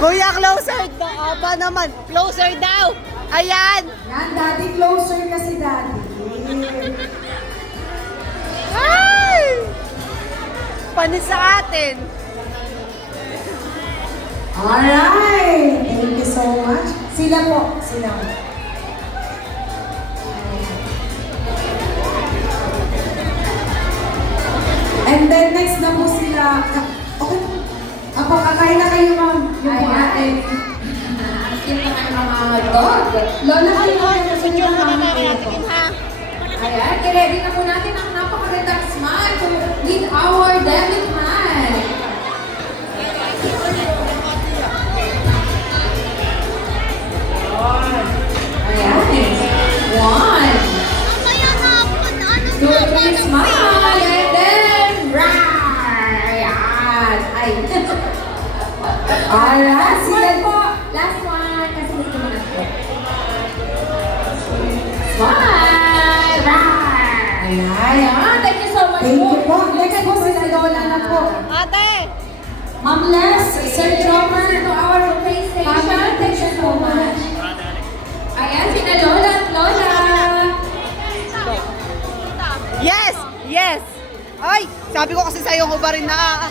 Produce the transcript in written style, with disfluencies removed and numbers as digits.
Kuya, closer daw. Aba naman. Closer daw. Ayan. Yan, daddy, closer ka si daddy. Ay! Panis sa atin. Alright! Thank you so much. Sila po, sila po. And then next na po sila. Okay. Kakain na kayo, ma'am. Yung po atin. Yung mga dog. Lola, kayo kayo. Video mo na natin, ha? Ayan, i-ready na po natin ang napakagandang smile to lead our debit man. Ayan. 1, 2, 3, smile. And then, rar! Ayan. Ay. Alright, sila po. Last one, kasi gusto mo na po. Smile! Rar! Ayan. Thank you so much Thank you po. Next po sila Lola na po. Ate! Ma'am Les, Sir Jomar, to our face station. Thank you so much. Ayan, sina Lola at Lola. Yes! Yes! Ay! Sabi ko kasi sa'yo ko ba rin na...